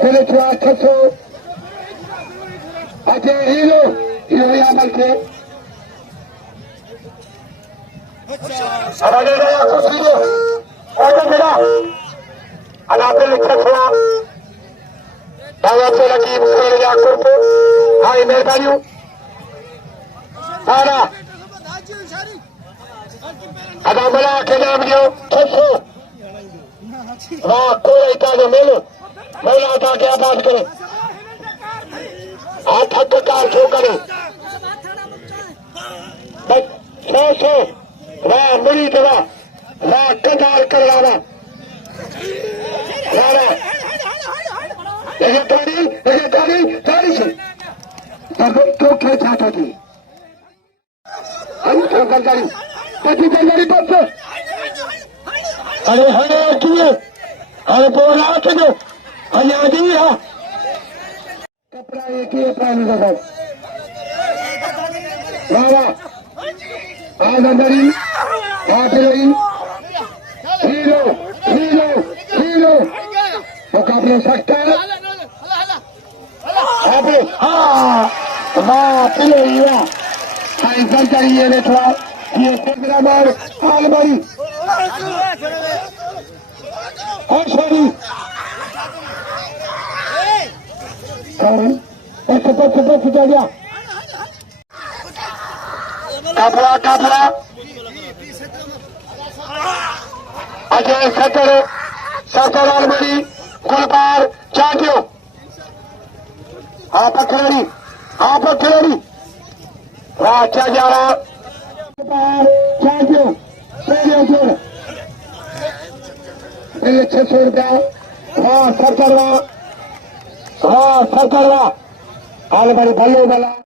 पहले छुआ 600 अजय हीरो यहाँ बल्कि आगे गया कुछ हीरो आगे गया अनापे लिखा छुआ दावा पे लगी मुस्कुरा या करके हाय मेहरबानी आना अदा मला के नाम दियो 600 वाह कोई ऐसा जो मिले महिला उठा के बात करे हाथ हक कार छो करे 600 वाह मिली दवा वाह कदार कर लावा ये गाड़ी से तब तो क्या चाहता थी हम तो गाड़ी पति गाड़ी पर अरे हरे किए अरे बोला के दो अरे आदि है कपड़ा एक ही पानी का सब बाबा आधा गरी हाथ लगी हीरो हीरो हीरो मुकाबले सकता है अबे हाँ वाह पिले हुआ हाई संचारी ये देखा ये कितना बार हाल बड़ी और सॉरी बस जा गया काफला काफला अजय सतर आलमड़ी गुलबार चाटियो आप खिलाड़ी वाह क्या जा रहा चाटियो पहले 600 रुपया वाह सरकारवा आलमड़ी भल्लो वाला